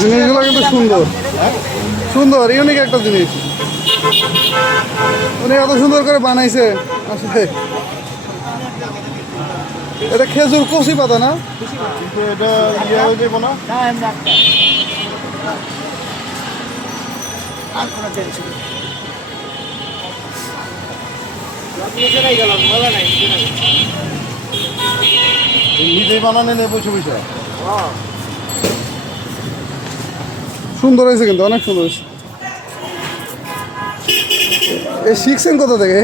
জিনিসগুলো কিন্তু সুন্দর সুন্দর ইউনিক একটা জিনিস উনি এত সুন্দর করে বানাইছে আসলে এটা খেজুর কচি পাতা না কিন্তু এটা ইয়ে হয়ে যাবো না। নিজেই বানানো নেই বসে বসে। সুন্দর হয়েছে কিন্তু অনেক সুন্দর হয়েছে এ শিখছেন কোথা থেকে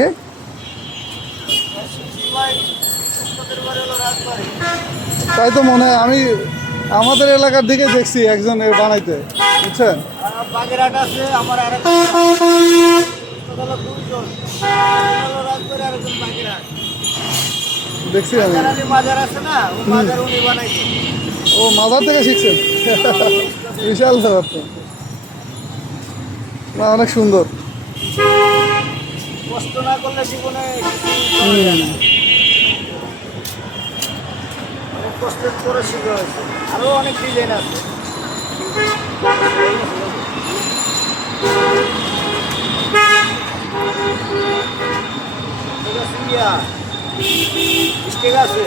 তাই তো মনে হয় আমি আমাদের এলাকার দিকে দেখছি একজন এ বানাইতে বুঝছেন বাগেরহাট আছে আমার আরেকটা দেখছি আমি মাজার আছে না ওই মাজার উনি বানাইছে ও মাজার থেকে শিখছেন বিশাল ব্যাপার তো না অনেক সুন্দর কষ্ট না করলে জীবনে অনেক কষ্টের করে শিখে হয়েছে আরো অনেক ডিজাইন আছে স্টিক আছে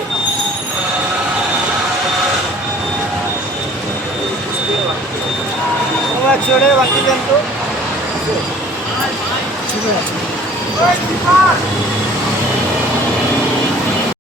একশো টাকা বাকি দেন তো